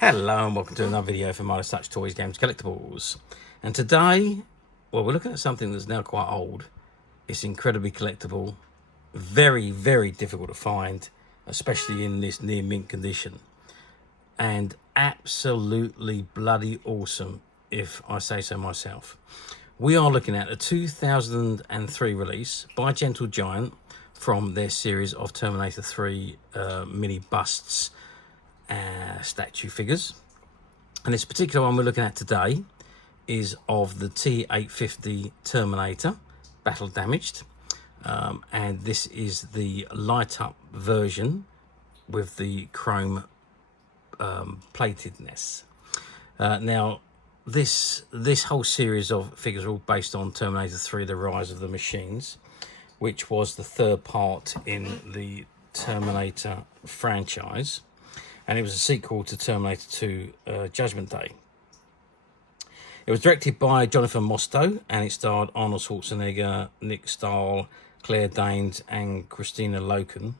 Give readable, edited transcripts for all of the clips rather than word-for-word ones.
Hello and welcome to another video from Mini Bust Statue Toys, Games, Collectibles. And today, well, we're looking at something that's now quite old. It's incredibly collectible, very, very difficult to find, especially in this near mint condition. And absolutely bloody awesome, if I say so myself. We are looking at a 2003 release by Gentle Giant from their series of Terminator 3 mini busts statue figures, and this particular one we're looking at today is of the T-850 Terminator battle damaged, and this is the light up version with the chrome platedness. Now this whole series of figures are all based on Terminator 3 The Rise of the Machines, which was the third part in the Terminator franchise. And it was a sequel to Terminator 2 Judgment Day. It was directed by Jonathan Mostow, and it starred Arnold Schwarzenegger, Nick Stahl, Claire Danes and Christina Loken.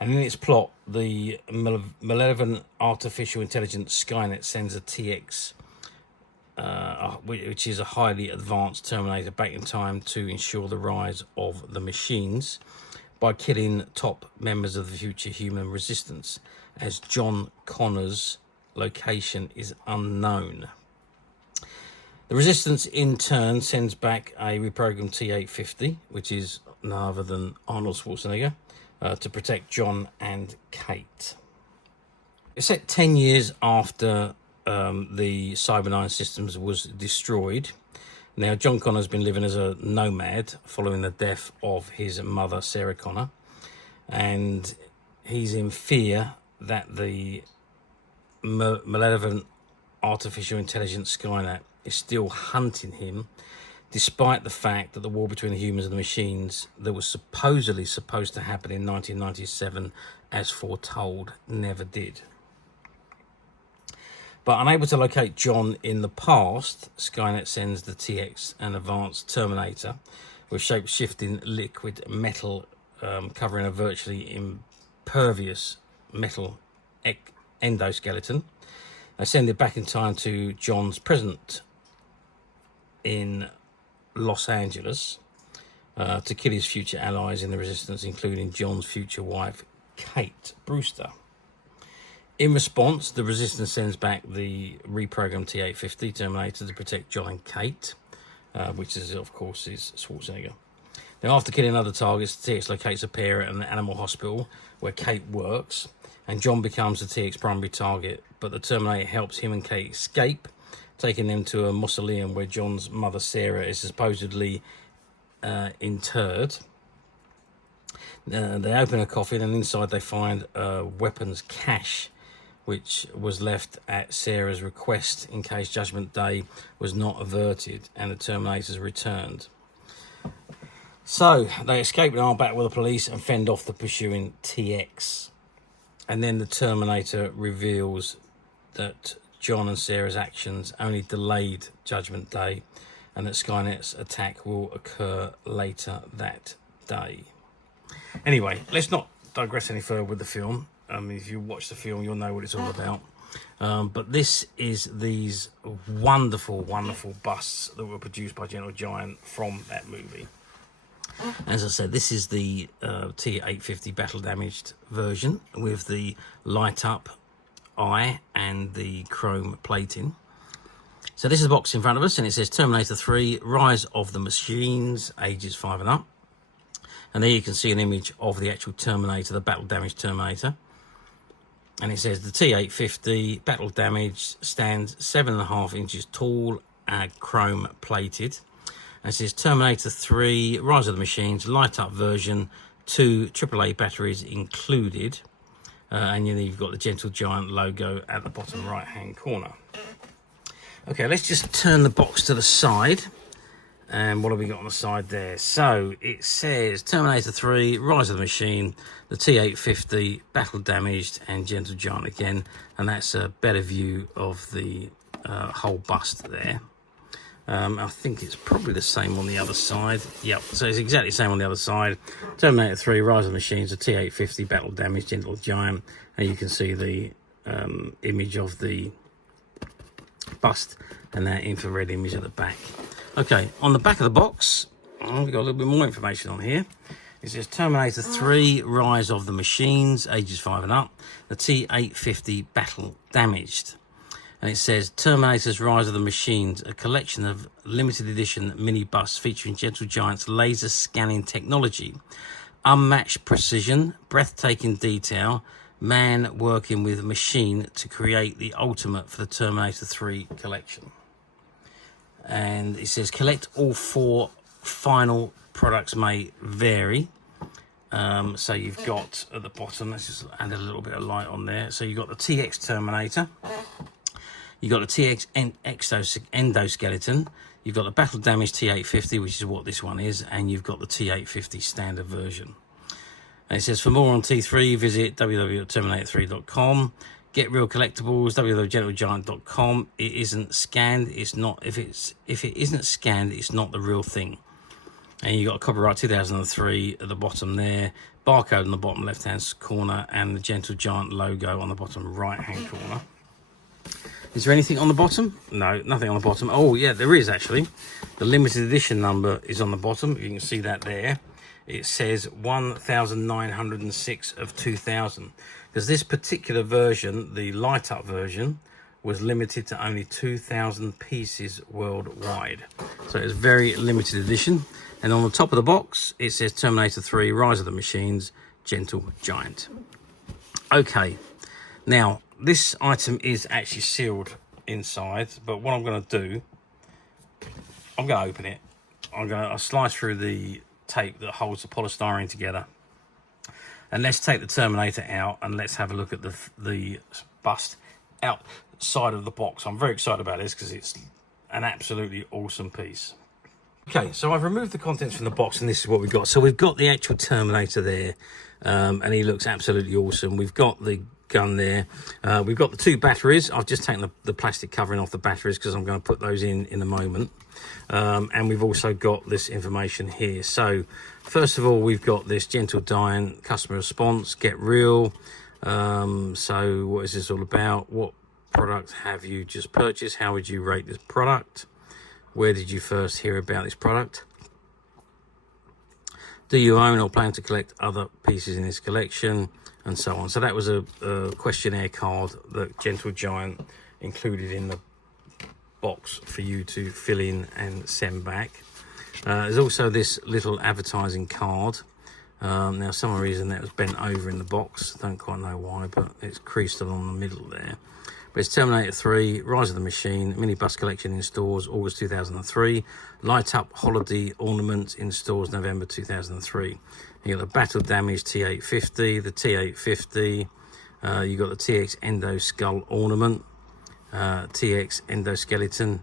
And in its plot, the malevolent artificial intelligence Skynet sends a TX, which is a highly advanced Terminator, back in time to ensure the rise of the machines by killing top members of the future human resistance, as John Connor's location is unknown. The resistance in turn sends back a reprogrammed T-850, which is none other than Arnold Schwarzenegger, to protect John and Kate. It's set 10 years after the Cyber-9 systems was destroyed. Now, John Connor's been living as a nomad following the death of his mother, Sarah Connor, and he's in fear that the malevolent artificial intelligence Skynet is still hunting him, despite the fact that the war between the humans and the machines that was supposedly supposed to happen in 1997, as foretold, never did. But unable to locate John in the past, Skynet sends the TX an advanced Terminator with shape-shifting liquid metal covering a virtually impervious metal endoskeleton. They send it back in time to John's present in Los Angeles to kill his future allies in the resistance, including John's future wife, Kate Brewster. In response, the resistance sends back the reprogrammed T-850 Terminator to protect John and Kate, which is, of course, is Schwarzenegger. Now, after killing other targets, the TX locates a pair at an animal hospital where Kate works, and John becomes the TX primary target, but the Terminator helps him and Kate escape, taking them to a mausoleum where John's mother, Sarah, is supposedly interred. They open a coffin, and inside they find a weapons cache, which was left at Sarah's request in case Judgment Day was not averted and the Terminators returned. So they escape and are back with the police and fend off the pursuing TX. And then the Terminator reveals that John and Sarah's actions only delayed Judgment Day, and that Skynet's attack will occur later that day. Anyway, let's not digress any further with the film. If you watch the film, you'll know what it's all about. But this is these wonderful, wonderful busts that were produced by Gentle Giant from that movie. As I said, this is the T-850 battle damaged version with the light up eye and the chrome plating. So this is the box in front of us, and it says Terminator 3 Rise of the Machines, ages 5 and up. And there you can see an image of the actual Terminator, the battle damaged Terminator. And it says the T-850 battle damaged stands 7.5 inches tall and chrome plated. And it says Terminator 3 Rise of the Machines light up version, 2 AAA batteries included. And then you've got the Gentle Giant logo at the bottom right hand corner. Okay, let's just turn the box to the side. And what have we got on the side there? So it says Terminator 3 Rise of the Machine, the T-850 battle damaged, and Gentle Giant again. And that's a better view of the whole bust there. I think it's probably the same on the other side. Yep, so it's exactly the same on the other side. Terminator 3 Rise of the Machines, the T-850 battle damaged, Gentle Giant, and you can see the image of the bust and that infrared image at the back. Okay, on the back of the box, we've got a little bit more information on here. It says Terminator 3, Rise of the Machines, ages 5 and up. The T-850 Battle Damaged. And it says Terminator's Rise of the Machines, a collection of limited edition mini busts featuring Gentle Giant's laser scanning technology, unmatched precision, breathtaking detail, man working with machine to create the ultimate for the Terminator 3 collection. And it says collect all 4 final products may vary. So you've got at the bottom, let's just add a little bit of light on there. So you've got the TX Terminator, you've got the TX Endoskeleton, you've got the Battle Damaged T-850, which is what this one is, and you've got the T-850 standard version. And it says for more on T3, visit www.terminator3.com. Get Real Collectibles, www.gentlegiant.com. It isn't scanned. It's not. If it isn't scanned, it's not the real thing. And you got a copyright 2003 at the bottom there, barcode on the bottom left-hand corner, and the Gentle Giant logo on the bottom right-hand corner. Is there anything on the bottom? No, nothing on the bottom. Oh yeah, there is actually. The limited edition number is on the bottom. You can see that there. It says 1906 of 2000, because this particular version, the light up version, was limited to only 2,000 pieces worldwide. So it's very limited edition. And on the top of the box, it says Terminator 3, Rise of the Machines, Gentle Giant. Okay, now this item is actually sealed inside, but what I'm going to do, I'm going to open it. I'll slice through the tape that holds the polystyrene together, and let's take the Terminator out and let's have a look at the bust outside of the box. I'm very excited about this because it's an absolutely awesome piece. Okay, so I've removed the contents from the box, and this is what we've got. So we've got the actual Terminator there, and he looks absolutely awesome. We've got the gun there. We've got the 2 batteries. I've just taken the plastic covering off the batteries because I'm going to put those in a moment. And we've also got this information here. So first of all, we've got this Gentle Giant customer response, get real. So what is this all about? What product have you just purchased? How would you rate this product? Where did you first hear about this product? Do you own or plan to collect other pieces in this collection? And so on. So that was a questionnaire card that Gentle Giant included in the box for you to fill in and send back. There's also this little advertising card. Now, for some reason that was bent over in the box. Don't quite know why, but it's creased along the middle there. But it's Terminator 3, Rise of the Machine, Mini Bust Collection in stores, August 2003. Light Up Holiday Ornament in stores, November 2003. You got the Battle Damaged T-850, the T-850. You got the TX Endo Skull Ornament, TX Endoskeleton,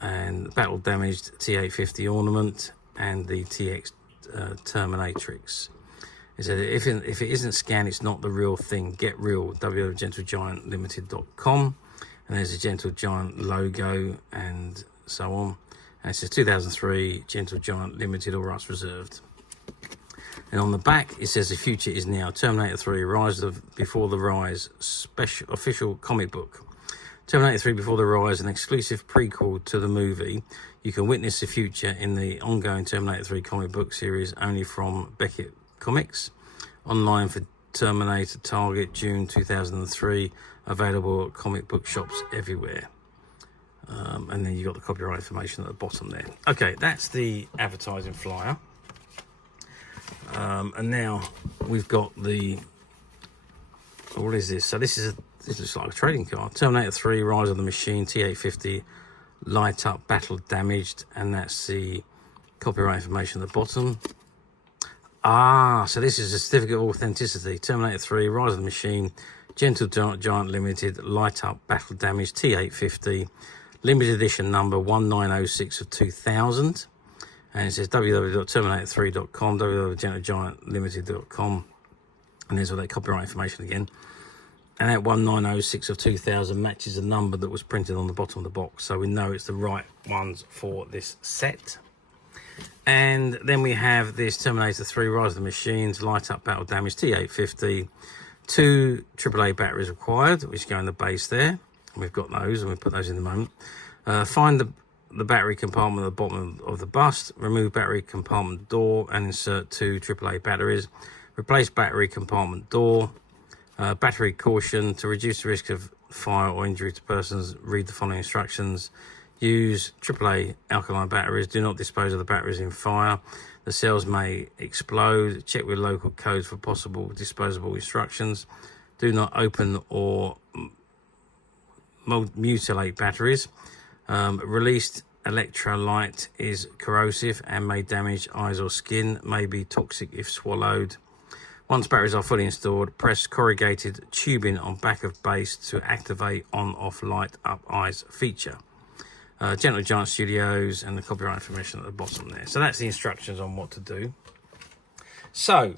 and Battle Damaged T-850 Ornament, and the TX Terminatrix. It said if it isn't scanned, it's not the real thing. Get real. www.gentlegiantlimited.com, and there's a Gentle Giant logo and so on. And it says 2003 Gentle Giant Limited or Rights Reserved. And on the back it says the future is now. Terminator 3 Rise of Before the Rise special official comic book. Terminator 3 Before the Rise, an exclusive prequel to the movie. You can witness the future in the ongoing Terminator 3 comic book series only from Beckett Comics. Online for Terminator Target, June 2003. Available at comic book shops everywhere. And then you got the copyright information at the bottom there. Okay, that's the advertising flyer. And now we've got the, what is this? So this looks like a trading card. Terminator 3 Rise of the Machine T-850 Light Up Battle Damaged, and that's the copyright information at the bottom. So this is a certificate of authenticity. Terminator 3 Rise of the Machine Gentle Giant Limited Light Up Battle Damaged T-850 limited edition number 1906 of 2000. And it says www.terminator3.com, www.gentlegiantlimited.com, and there's all that copyright information again. And that 1906 of 2000 matches the number that was printed on the bottom of the box, so we know it's the right ones for this set. And then we have this Terminator 3 Rise of the Machines Light Up Battle Damage T-850 2 AAA batteries required, which go in the base there. We've got those, and we'll put those in a moment. Find the battery compartment at the bottom of the bust. Remove battery compartment door and insert 2 AAA batteries. Replace battery compartment door. Battery caution: to reduce the risk of fire or injury to persons, read the following instructions. Use AAA alkaline batteries. Do not dispose of the batteries in fire. The cells may explode. Check with local codes for possible disposable instructions. Do not open or mutilate batteries. Released electrolyte is corrosive and may damage eyes or skin. May be toxic if swallowed. Once batteries are fully installed, press corrugated tubing on back of base to activate on-off light up eyes feature. Gentle Giant Studios, and the copyright information at the bottom there. So that's the instructions on what to do. So,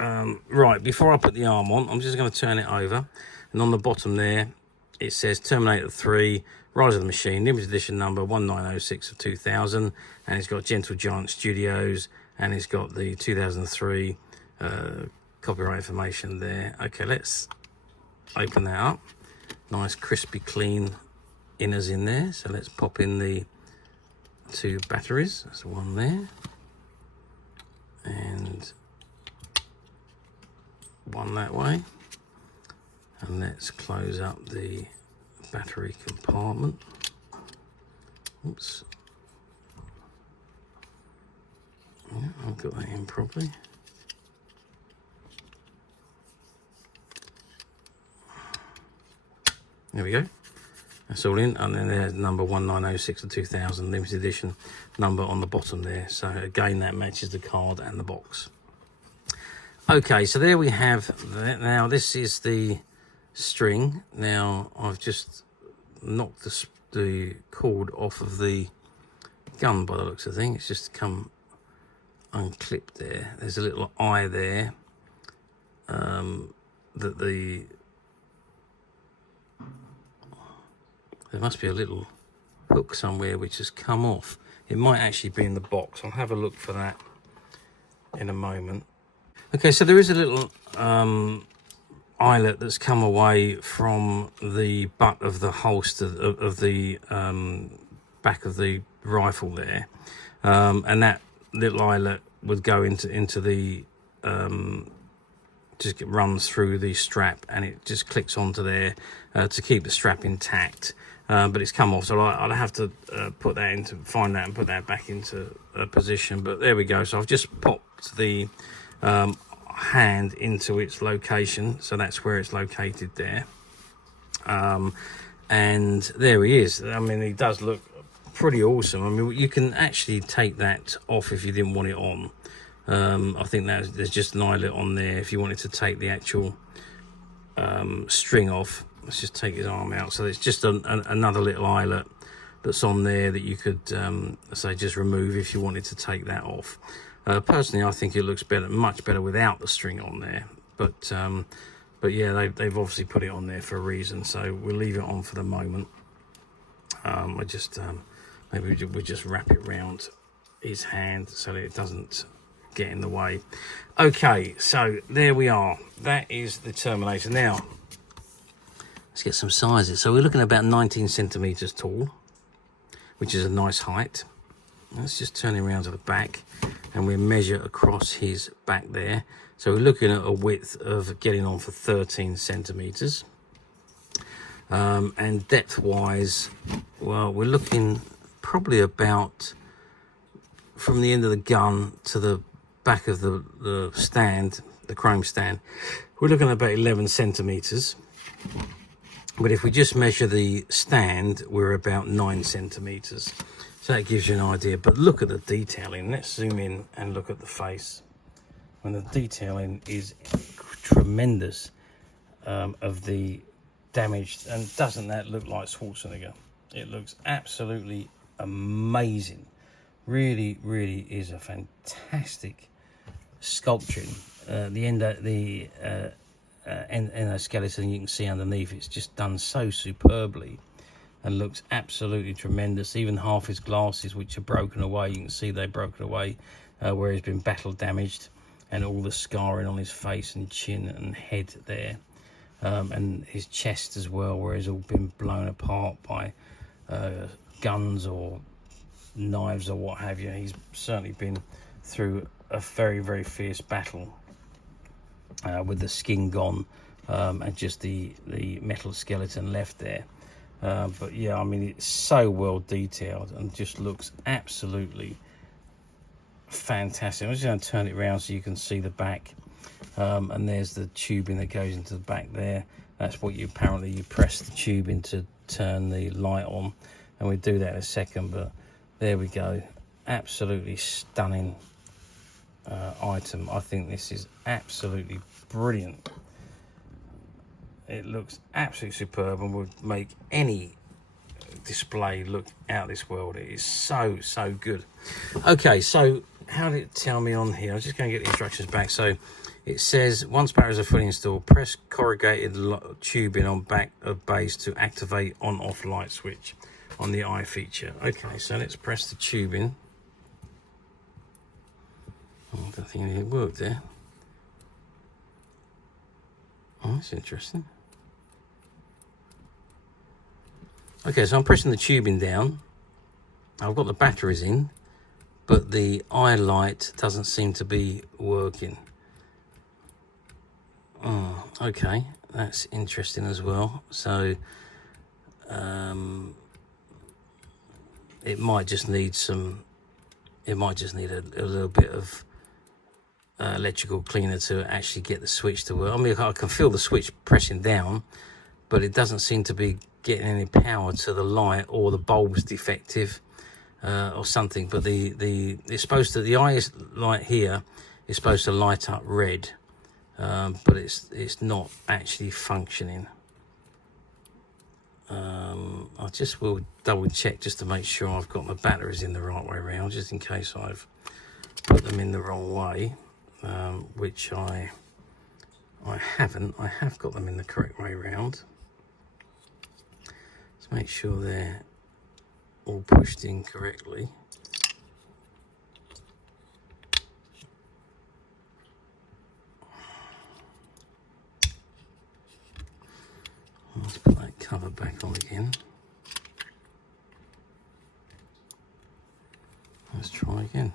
right, before I put the arm on, I'm just going to turn it over. And on the bottom there, it says Terminator 3, Rise of the Machine, limited edition number 1906 of 2000. And it's got Gentle Giant Studios, and it's got the 2003 copyright information there. Okay, let's open that up. Nice, crispy, clean inners in there. So let's pop in the 2 batteries. That's one there, and one that way. And let's close up the battery compartment. Oops. Yeah, I've got that in properly. There we go. That's all in, and then there's number 1906 of 2000, limited edition number on the bottom there. So again, that matches the card and the box. Okay, so there we have that. Now this is the string. Now I've just knocked the cord off of the gun by the looks of things. It's just come unclipped there. There's a little eye there that there must be a little hook somewhere which has come off. It might actually be in the box. I'll have a look for that in a moment. Okay, so there is a little eyelet that's come away from the butt of the holster of the back of the rifle there, and that little eyelet would go into the just runs through the strap, and it just clicks onto there to keep the strap intact. But it's come off, so I'll have to find that and put that back into position. But there we go. So I've just popped the hand into its location, so that's where it's located there. And there he is. I mean, he does look pretty awesome. I mean, you can actually take that off if you didn't want it on. I think there's just an eyelet on there if you wanted to take the actual string off. Let's just take his arm out. So it's just another little eyelet that's on there that you could say just remove if you wanted to take that off. Personally, I think it looks much better without the string on there. But yeah, they've obviously put it on there for a reason. So we'll leave it on for the moment. I just maybe we'll just wrap it around his hand so that it doesn't get in the way. Okay, so there we are. That is the Terminator. Now let's get some sizes. So we're looking at about 19 centimeters tall, which is a nice height. Let's just turn him around to the back, and we measure across his back there. So we're looking at a width of getting on for 13 centimeters. And depth wise, well, we're looking probably about from the end of the gun to the back of the stand, the chrome stand, we're looking at about 11 centimeters. But if we just measure the stand, we're about 9 centimeters. So that gives you an idea. But look at the detailing. Let's zoom in and look at the face. And the detailing is tremendous of the damaged. And doesn't that look like Schwarzenegger? It looks absolutely amazing. Really, really is a fantastic sculpturing. The endoskeleton you can see underneath, it's just done so superbly and looks absolutely tremendous. Even half his glasses, which are broken away, you can see they're broken away where he's been battle damaged, and all the scarring on his face and chin and head there, and his chest as well, where he's all been blown apart by guns or knives or what have you. He's certainly been through a very, very fierce battle with the skin gone, and just the metal skeleton left there. But yeah, I mean, it's so well detailed and just looks absolutely fantastic. I'm just going to turn it around so you can see the back, and there's the tubing that goes into the back there. That's what you press the tubing to turn the light on, and we'll do that in a second. But there we go, absolutely stunning item. I think this is absolutely brilliant. It looks absolutely superb and would make any display look out of this world. It is so good. Okay, so how did it tell me on here? I'm just going to get the instructions back. So it says, once batteries are fully installed, press corrugated tubing on back of base to activate on-off light switch on the eye feature. Okay, so let's press the tubing. Oh, I don't think it worked there. Oh, that's interesting. Okay, so I'm pressing the tubing down. I've got the batteries in, but the eye light doesn't seem to be working. Oh, okay, that's interesting as well. So it might just need some. It might just need a little bit of electrical cleaner to actually get the switch to work. I mean, I can feel the switch pressing down, but it doesn't seem to be getting any power to the light, or the bulb's defective or something. But it's supposed to, the eye light here is supposed to light up red, but it's not actually functioning. I just will double check just to make sure I've got my batteries in the right way around, just in case I've put them in the wrong way, which I haven't. I have got them in the correct way around. Let's make sure they're all pushed in correctly. Let's put that cover back on again. Let's try again.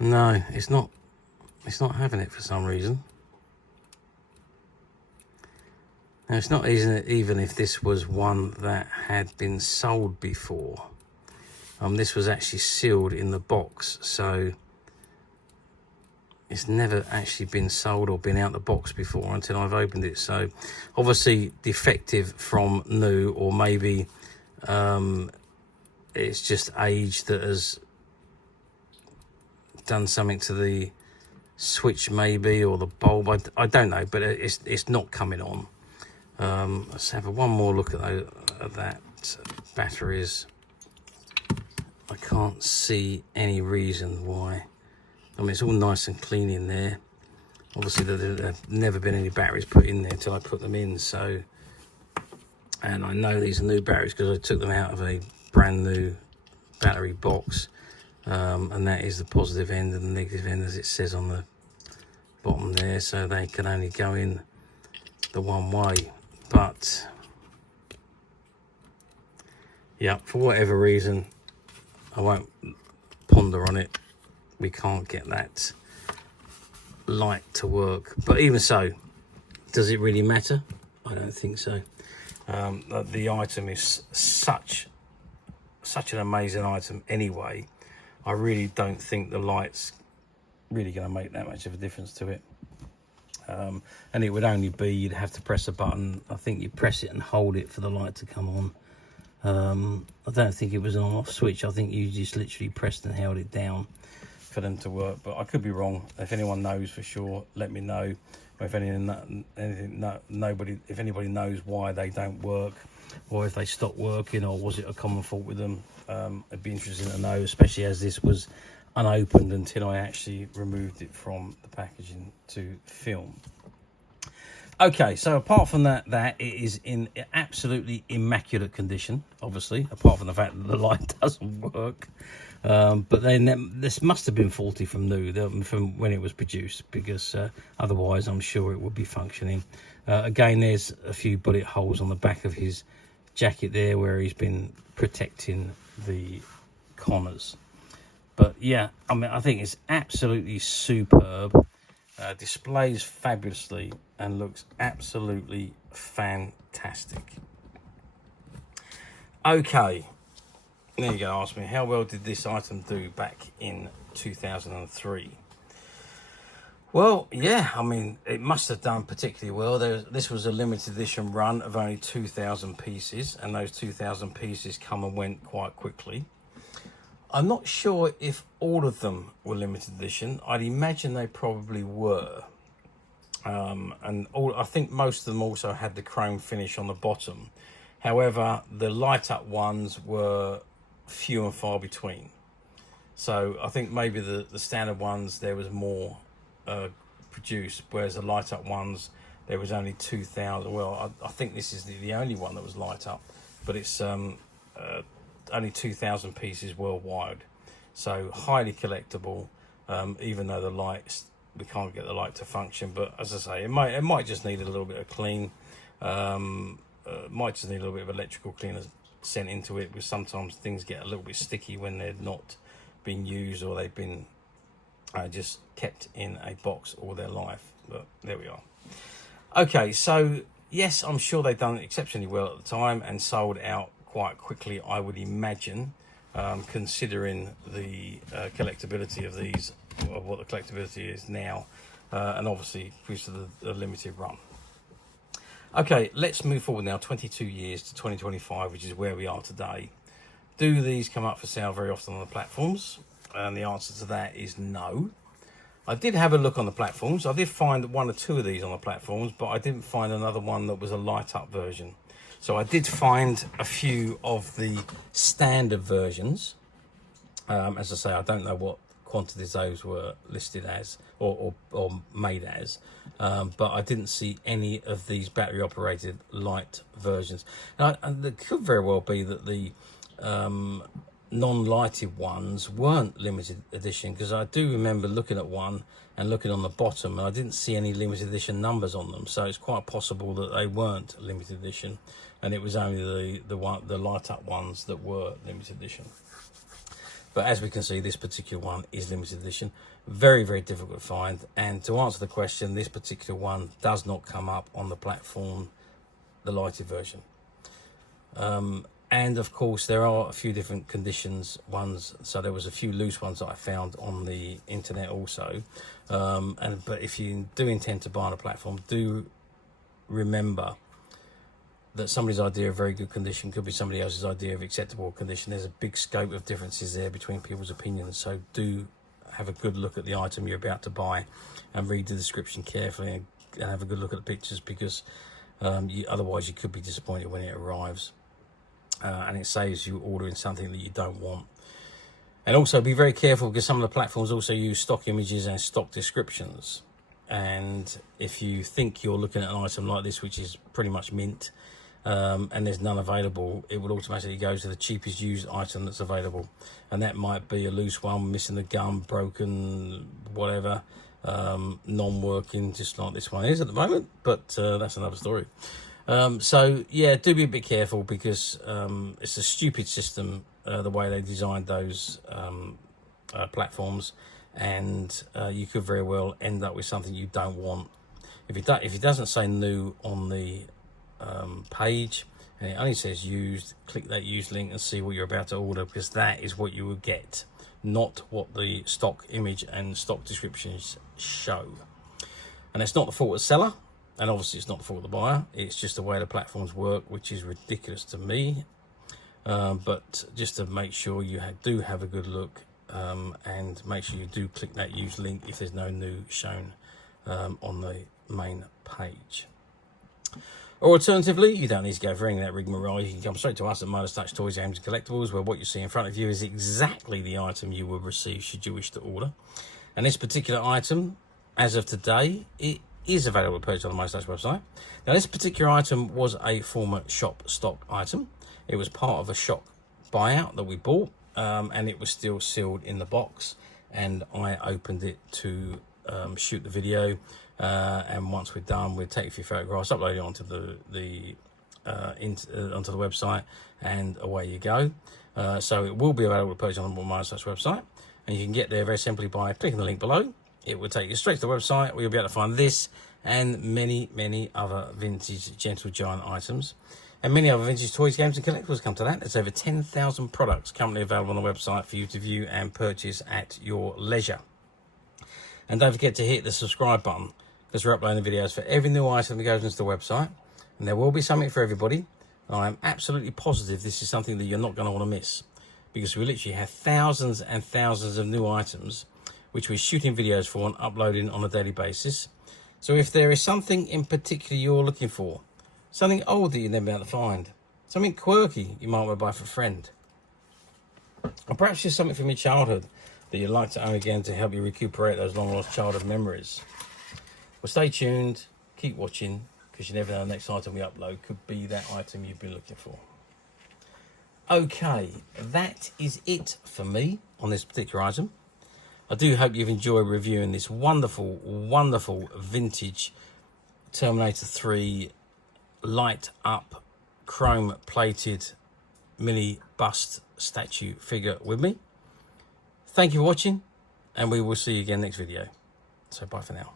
No, it's not having it for some reason. Now, it's not even if this was one that had been sold before. This was actually sealed in the box, so it's never actually been sold or been out the box before until I've opened it. So obviously defective from new, or maybe it's just age that has done something to the switch maybe, or the bulb. I don't know, but it's not coming on. Let's have one more look at that batteries. I can't see any reason why. I mean, it's all nice and clean in there. Obviously, there have never been any batteries put in there until I put them in. So, and I know these are new batteries because I took them out of a brand new battery box. And that is the positive end and the negative end, as it says on the bottom there. So they can only go in the one way. But yeah, for whatever reason, I won't ponder on it, we can't get that light to work. But even so, does it really matter? I don't think so. The item is such an amazing item anyway. I really don't think the light's really going to make that much of a difference to it. And it would only be, you'd have to press a button. I think you press it and hold it for the light to come on. I don't think it was an on-off switch. I think you just literally pressed and held it down for them to work, but I could be wrong. If anyone knows for sure, let me know. Or if if anybody knows why they don't work, or if they stopped working, or was it a common fault with them, it'd be interesting to know, especially as this was unopened until I actually removed it from the packaging to film. Okay, so apart from that, it is in absolutely immaculate condition, obviously, apart from the fact that the light doesn't work. But then this must have been faulty from new, from when it was produced, because otherwise I'm sure it would be functioning. Again, there's a few bullet holes on the back of his jacket there where he's been protecting the corners. But yeah, I mean, I think it's absolutely superb. Displays fabulously and looks absolutely fantastic. Okay, there you go. Ask me, how well did this item do back in 2003? Well, yeah, I mean, it must have done particularly well. This was a limited edition run of only 2,000 pieces, and those 2,000 pieces come and went quite quickly. I'm not sure if all of them were limited edition. I'd imagine they probably were. I think most of them also had the chrome finish on the bottom. However, the light up ones were few and far between. So I think maybe the standard ones, there was more produced, whereas the light up ones, there was only 2,000. Well, I think this is the only one that was light up, but it's only 2,000 pieces worldwide, so highly collectible. Even though the lights, we can't get the light to function, but as I say, it might just need a little bit of clean. Might just need a little bit of electrical cleaner sent into it, because sometimes things get a little bit sticky when they're not being used, or they've been just kept in a box all their life. But there we are. Okay, so yes, I'm sure they've done exceptionally well at the time and sold out quite quickly, I would imagine, considering the collectability of these, of what the collectability is now, and obviously because of the limited run. Okay, let's move forward now 22 years to 2025, which is where we are today. Do these come up for sale very often on the platforms? And the answer to that is no. I did have a look on the platforms. I did find one or two of these on the platforms, but I didn't find another one that was a light up version. So I did find a few of the standard versions. As I say, I don't know what quantities those were listed as or made as, but I didn't see any of these battery operated light versions. And it could very well be that the non-lighted ones weren't limited edition, because I do remember looking at one and looking on the bottom, and I didn't see any limited edition numbers on them, so it's quite possible that they weren't limited edition, and it was only the light up ones that were limited edition. But as we can see, this particular one is limited edition. Very, very difficult to find. And to answer the question, this particular one does not come up on the platform, the lighted version. And of course, there are a few different conditions ones. So there was a few loose ones that I found on the internet also. But if you do intend to buy on a platform, do remember that somebody's idea of very good condition could be somebody else's idea of acceptable condition. There's a big scope of differences there between people's opinions. So do have a good look at the item you're about to buy and read the description carefully, and have a good look at the pictures, because otherwise you could be disappointed when it arrives. And it saves you ordering something that you don't want. And also be very careful, because some of the platforms also use stock images and stock descriptions. And if you think you're looking at an item like this, which is pretty much mint, and there's none available, it will automatically go to the cheapest used item that's available. And that might be a loose one, missing the gum, broken, whatever, non-working, just like this one is at the moment. But that's another story. So yeah, do be a bit careful, because it's a stupid system, the way they designed those platforms, and you could very well end up with something you don't want. If it doesn't say new on the page and it only says used, click that used link and see what you're about to order, because that is what you will get, not what the stock image and stock descriptions show. And it's not the fault of the seller. And obviously it's not the fault of the buyer, it's just the way the platforms work, which is ridiculous to me. But just to make sure you do have a good look, and make sure you do click that use link if there's no new shown on the main page. Or alternatively, you don't need to go for any of that rigmarole. You can come straight to us at Mini Bust Toys, Games and Collectibles, where what you see in front of you is exactly the item you will receive should you wish to order. And this particular item, as of today, it is available to purchase on the Mini Bust website. Now, this particular item was a former shop stock item. It was part of a shop buyout that we bought, and it was still sealed in the box, and I opened it to shoot the video, and once we're done, we'll take a few photographs, upload it onto onto the website, and away you go. So it will be available to purchase on the Mini Bust website, and you can get there very simply by clicking the link below. It will take you straight to the website where you'll be able to find this and many other vintage Gentle Giant items. And many other vintage toys, games and collectibles come to that. There's over 10,000 products currently available on the website for you to view and purchase at your leisure. And don't forget to hit the subscribe button, because we're uploading videos for every new item that goes into the website. And there will be something for everybody. I am absolutely positive this is something that you're not going to want to miss, because we literally have thousands and thousands of new items which we're shooting videos for and uploading on a daily basis. So if there is something in particular you're looking for, something old that you've never been able to find, something quirky you might want to buy for a friend, or perhaps just something from your childhood that you'd like to own again to help you recuperate those long lost childhood memories, well, stay tuned, keep watching, because you never know the next item we upload could be that item you've been looking for. Okay, that is it for me on this particular item. I do hope you've enjoyed reviewing this wonderful vintage Terminator 3 light up chrome plated mini bust statue figure with me. Thank you for watching, and we will see you again next video. So bye for now.